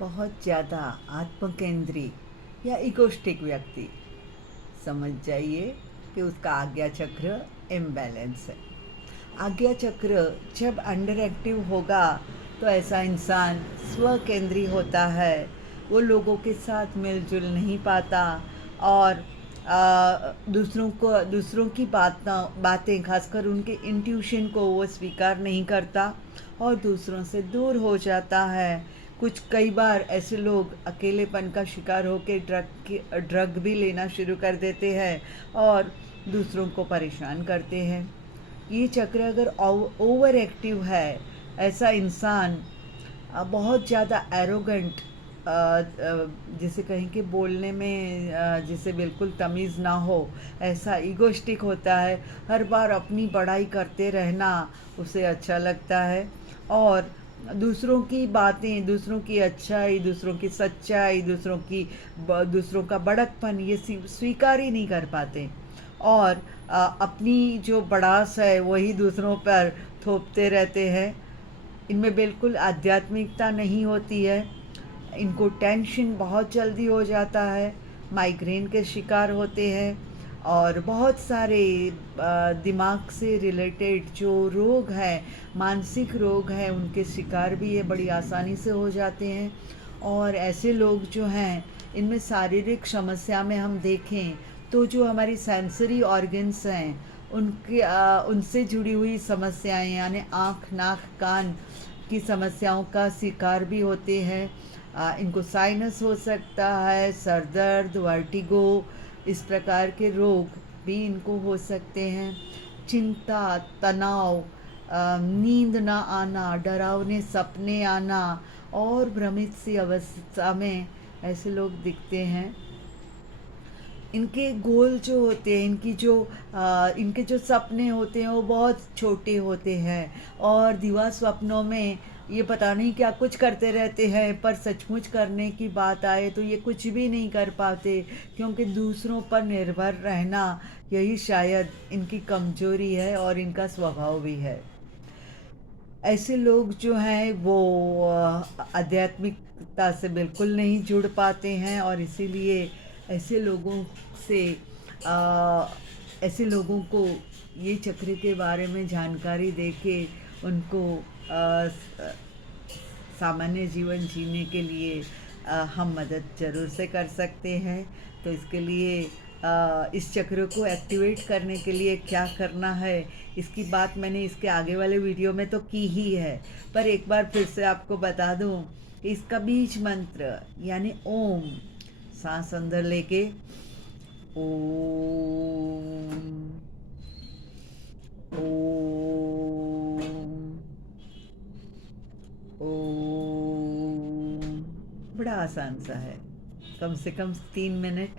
बहुत ज़्यादा आत्मकेंद्री या इगोस्टिक व्यक्ति, समझ जाइए कि उसका आज्ञा चक्र इम्बैलेंस है। आज्ञा चक्र जब अंडर एक्टिव होगा तो ऐसा इंसान स्व केंद्री होता है। वो लोगों के साथ मिलजुल नहीं पाता और दूसरों की बातें खासकर उनके इंट्यूशन को वो स्वीकार नहीं करता और दूसरों से दूर हो जाता है। कई बार ऐसे लोग अकेलेपन का शिकार होकर ड्रग भी लेना शुरू कर देते हैं और दूसरों को परेशान करते हैं। ये चक्र अगर ओवर एक्टिव है, ऐसा इंसान बहुत ज़्यादा एरोगेंट, जिसे कहीं कि बोलने में जिसे बिल्कुल तमीज़ ना हो, ऐसा ईगोइस्टिक होता है। हर बार अपनी बड़ाई करते रहना उसे अच्छा लगता है और दूसरों की बातें, दूसरों की अच्छाई, दूसरों की सच्चाई, दूसरों का बड़कपन ये स्वीकार ही नहीं कर पाते और अपनी जो बड़ास है वही दूसरों पर थोपते रहते हैं। इनमें बिल्कुल आध्यात्मिकता नहीं होती है। इनको टेंशन बहुत जल्दी हो जाता है, माइग्रेन के शिकार होते हैं और बहुत सारे दिमाग से रिलेटेड जो रोग हैं, मानसिक रोग हैं, उनके शिकार भी ये बड़ी आसानी से हो जाते हैं। और ऐसे लोग जो हैं, इनमें शारीरिक समस्या में हम देखें तो जो हमारी सेंसरी ऑर्गन्स हैं उनसे जुड़ी हुई समस्याएं, यानी आँख, नाक, कान की समस्याओं का शिकार भी होते हैं। इनको साइनस हो सकता है, सर दर्द, वर्टिगो, इस प्रकार के रोग भी इनको हो सकते हैं। चिंता, तनाव, नींद ना आना, डरावने सपने आना और भ्रमित सी अवस्था में ऐसे लोग दिखते हैं। इनके गोल जो होते हैं, इनके जो सपने होते हैं वो बहुत छोटे होते हैं और दिवा स्वप्नों में ये पता नहीं क्या कुछ करते रहते हैं, पर सचमुच करने की बात आए तो ये कुछ भी नहीं कर पाते, क्योंकि दूसरों पर निर्भर रहना यही शायद इनकी कमजोरी है और इनका स्वभाव भी है। ऐसे लोग जो हैं वो आध्यात्मिकता से बिल्कुल नहीं जुड़ पाते हैं और इसीलिए ऐसे लोगों से अ, ऐसे लोगों को ये चक्र के बारे में जानकारी देके उनको सामान्य जीवन जीने के लिए हम मदद ज़रूर से कर सकते हैं। तो इसके लिए इस चक्र को एक्टिवेट करने के लिए क्या करना है, इसकी बात मैंने इसके आगे वाले वीडियो में तो की ही है, पर एक बार फिर से आपको बता दूं कि इसका बीज मंत्र यानी ओम, सांस अंदर लेके ओम, ओम, ओम, बड़ा आसान सा है, कम से कम 3 मिनट।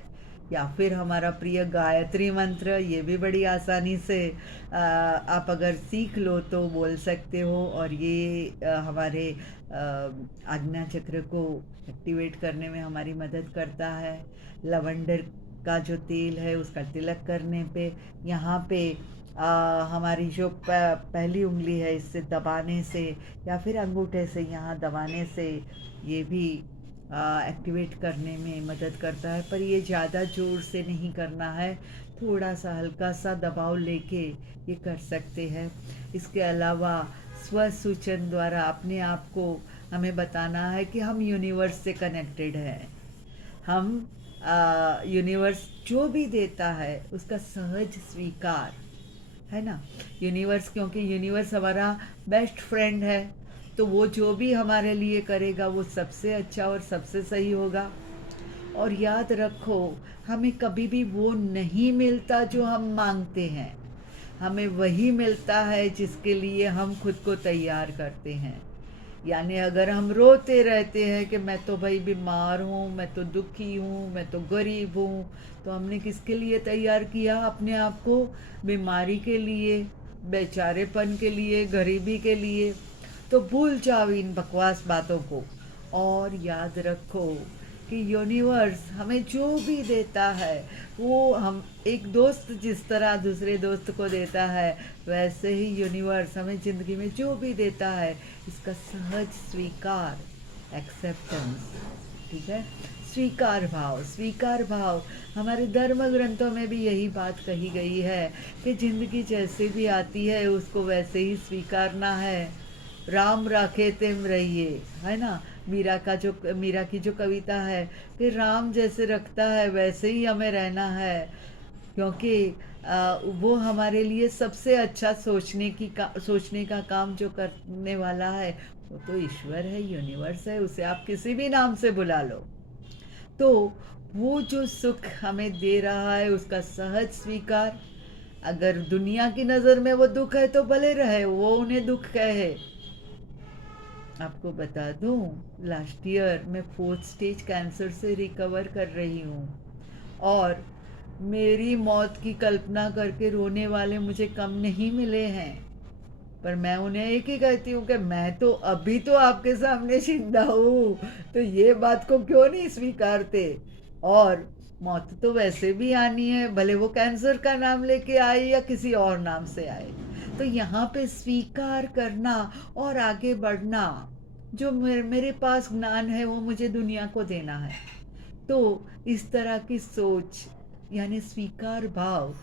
या फिर हमारा प्रिय गायत्री मंत्र, ये भी बड़ी आसानी से आप अगर सीख लो तो बोल सकते हो और ये हमारे आज्ञा चक्र को एक्टिवेट करने में हमारी मदद करता है। लवेंडर का जो तेल है उसका तिलक करने पे, यहाँ पे हमारी जो पहली उंगली है इससे दबाने से या फिर अंगूठे से यहाँ दबाने से ये भी एक्टिवेट करने में मदद करता है, पर ये ज़्यादा ज़ोर से नहीं करना है, थोड़ा सा हल्का सा दबाव लेके ये कर सकते हैं। इसके अलावा स्व सूचन द्वारा अपने आप को हमें बताना है कि हम यूनिवर्स से कनेक्टेड हैं। हम यूनिवर्स जो भी देता है उसका सहज स्वीकार, है ना। यूनिवर्स, क्योंकि यूनिवर्स हमारा बेस्ट फ्रेंड है, तो वो जो भी हमारे लिए करेगा वो सबसे अच्छा और सबसे सही होगा। और याद रखो, हमें कभी भी वो नहीं मिलता जो हम मांगते हैं, हमें वही मिलता है जिसके लिए हम खुद को तैयार करते हैं। यानी अगर हम रोते रहते हैं कि मैं तो भाई बीमार हूँ, मैं तो दुखी हूँ, मैं तो गरीब हूँ, तो हमने किसके लिए तैयार किया अपने आप को? बीमारी के लिए, बेचारेपन के लिए, गरीबी के लिए। तो भूल जाओ इन बकवास बातों को और याद रखो कि यूनिवर्स हमें जो भी देता है वो हम, एक दोस्त जिस तरह दूसरे दोस्त को देता है, वैसे ही यूनिवर्स हमें ज़िंदगी में जो भी देता है इसका सहज स्वीकार एक्सेप्टेंस। ठीक है, स्वीकार भाव, स्वीकार भाव। हमारे धर्म ग्रंथों में भी यही बात कही गई है कि जिंदगी जैसे भी आती है उसको वैसे ही स्वीकारना है। राम राखे तिम रहिए, है ना। मीरा की जो कविता है कि राम जैसे रखता है वैसे ही हमें रहना है, क्योंकि वो हमारे लिए सबसे अच्छा सोचने का काम जो करने वाला है वो तो ईश्वर है, यूनिवर्स है, उसे आप किसी भी नाम से बुला लो। तो वो जो सुख हमें दे रहा है उसका सहज स्वीकार। अगर दुनिया की नज़र में वो दुख है तो भले रहे, वो उन्हें दुख कहे। आपको बता दूं, लास्ट ईयर मैं 4th स्टेज कैंसर से रिकवर कर रही हूँ, और मेरी मौत की कल्पना करके रोने वाले मुझे कम नहीं मिले हैं। पर मैं उन्हें एक ही कहती हूँ कि मैं तो अभी तो आपके सामने जिंदा हूँ, तो ये बात को क्यों नहीं स्वीकारते। और मौत तो वैसे भी आनी है, भले वो कैंसर का नाम लेके आए या किसी और नाम से आए। तो यहाँ पे स्वीकार करना और आगे बढ़ना, जो मेरे पास ज्ञान है वो मुझे दुनिया को देना है। तो इस तरह की सोच, यानी स्वीकार भाव,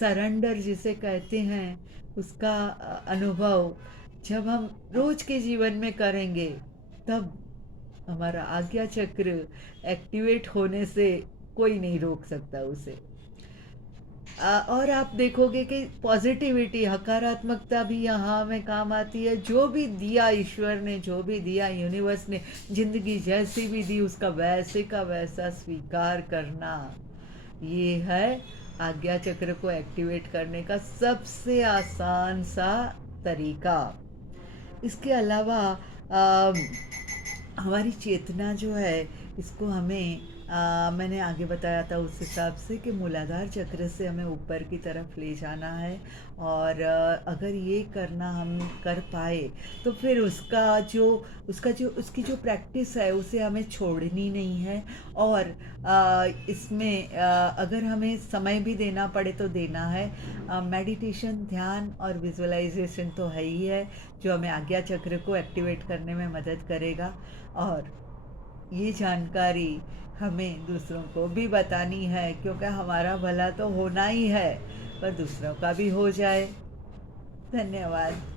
सरेंडर जिसे कहते हैं, उसका अनुभव जब हम रोज के जीवन में करेंगे, तब हमारा आज्ञा चक्र एक्टिवेट होने से कोई नहीं रोक सकता उसे। और आप देखोगे कि पॉजिटिविटी, हकारात्मकता भी यहाँ में काम आती है। जो भी दिया ईश्वर ने, जो भी दिया यूनिवर्स ने, जिंदगी जैसी भी दी उसका वैसे का वैसा स्वीकार करना, ये है आज्ञा चक्र को एक्टिवेट करने का सबसे आसान सा तरीका। इसके अलावा हमारी चेतना जो है, इसको हमें मैंने आगे बताया था उस हिसाब से कि मूलाधार चक्र से हमें ऊपर की तरफ ले जाना है। और अगर ये करना हम कर पाए तो फिर उसकी जो प्रैक्टिस है उसे हमें छोड़नी नहीं है। और इसमें अगर हमें समय भी देना पड़े तो देना है। मेडिटेशन, ध्यान और विजुअलाइजेशन तो है ही है, जो हमें आज्ञा चक्र को एक्टिवेट करने में मदद करेगा। और ये जानकारी हमें दूसरों को भी बतानी है, क्योंकि हमारा भला तो होना ही है, पर दूसरों का भी हो जाए। धन्यवाद।